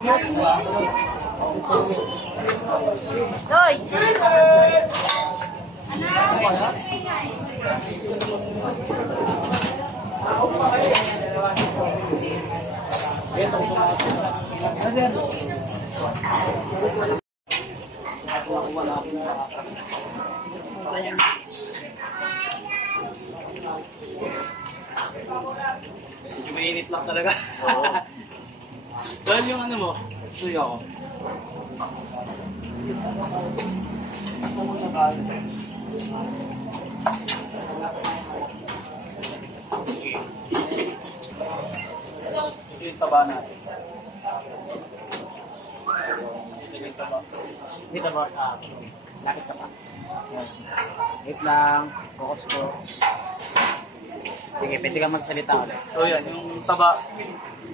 Doy! Medyo mainit lang talaga. Well, yung ano mo, suyo ako. Ito yung taba natin. Dito mo, lakit ka pa. Wait lang, focus ko. Sige, pwede kang magsalita ulit. So yan, yung taba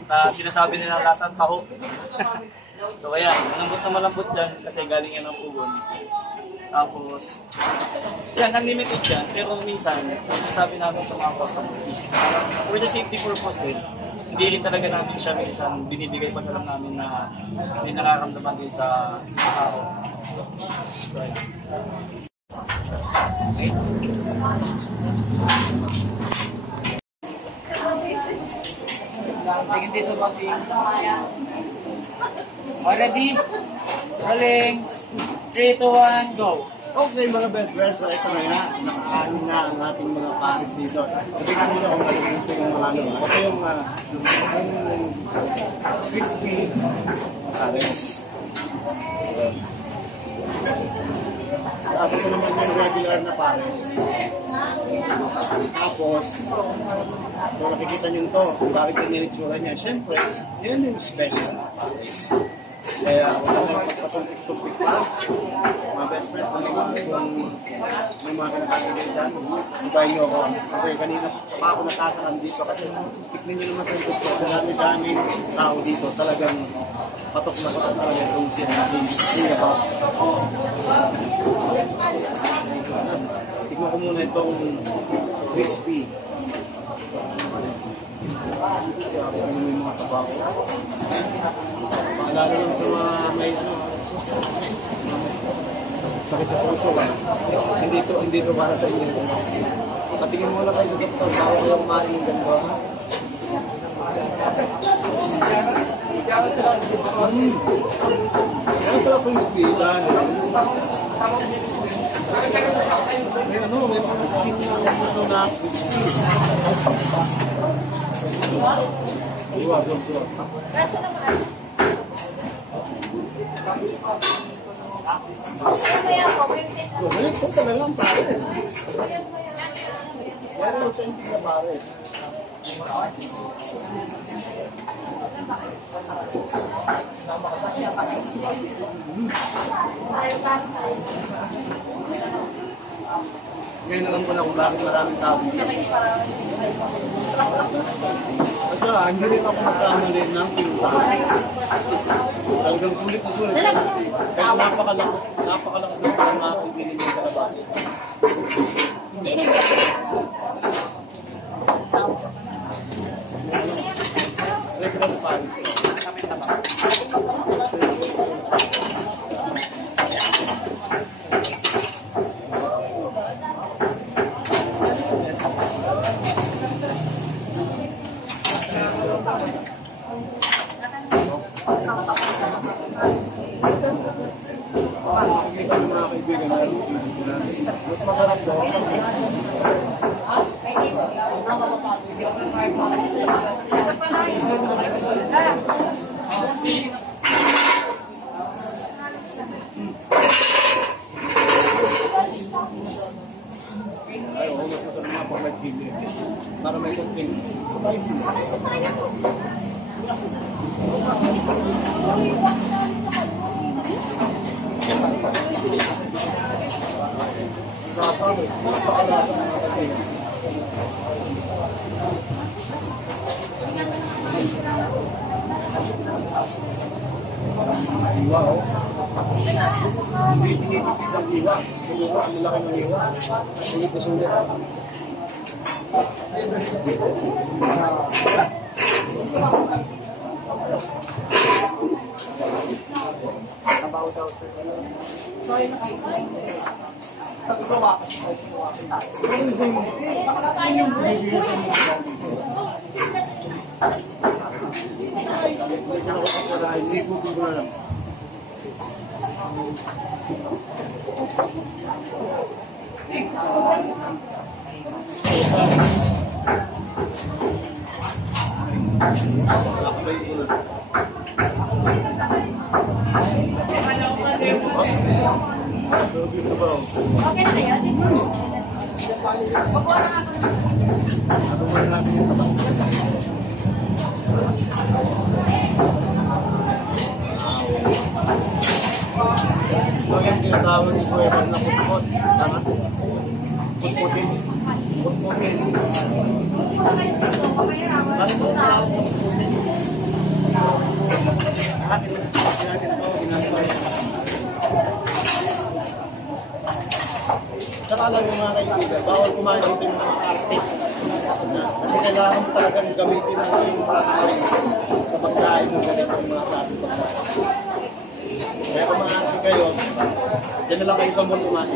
na sinasabi nila lasang taho. So ayan, malambot na malambot dyan kasi galing yan ng pugon. Tapos, yan, unlimited yan. Pero minsan, sinasabi namin sa mga customer is, for the safety purpose din, hindi rin talaga namin siya minsan binibigay pag alam namin na may nararamdaman din sa tao. So ayan. Okay. Tingin dito ba si... Already? Rolling. 3, 2, 1, go. Okay mga best friends, so ito na nga, nakakain na ang ating mga pares dito. Sabi nga nila kung ito yung mga ano. Ito yung crispy pares. Tapos ito naman yung regular na pares. Tapos, kung nakikita nyo ito, kung bakit yung nilitsura niya, syempre, yan yung special na pares. Kaya wala tayong magpatumpik-tumpik pa. Mga best friends, kung may mga kinakagay dyan, ibay nyo ako. Kasi kanina pa ako natatakan dito. Kasi tignan nyo naman sa gusto. Sa dami-daming tao dito, talagang patok na patok talaga itong Singapore. Tignan ko muna itong crispy. Kaya kung may mga tabako. Lalo lang sa mga may sakit sa puso ba? Hindi to para sa inyo. Patingin mo lang kayo sa doktor bago kayo kumain ng ganito, ha? Kaya pala crispy lang. May mga skin na crispy. Iwa, doktor. Kaso naman. Ito talagang pares. Meron authentic na pares. Ngayon alam ko na kung bakit maraming tao dito. At saka, hindi rin ako magkamali ng pinta. Talagang sulit na sulit. Kaya napakalakas na parang mga kaibigan niya sa labas. Regular na pares. Mas masarap daw. Ay, mas masarap mga pag nagpili. Para may konting spicy. Wow. Hindi tinitipid ang iwa. Iwa, ang laki ng iwa. Sulit na sulit. sabaw daw sa so ayun na kayo. Sabi ko wakas ko Okay na kaya? So yan tinatawag ni Kuya na putput. Tama? Putputin. Putputin. Bakit mo tinatawag putputin? Bakit natin ito ginagawa yan? Saka lang yung mga kaibigan, bawal kumain dito yung mga arte. Kasi kailangan mo talagang gamitin ang yung mga arte sa pagkain mo ganito yung mga klase pagkain. Kaya kung mga arte kayo, dyan na lang kayo sa mall kumain.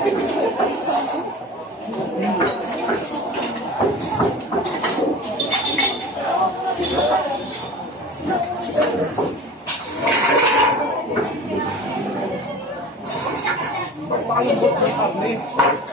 Pakalambot ng karne.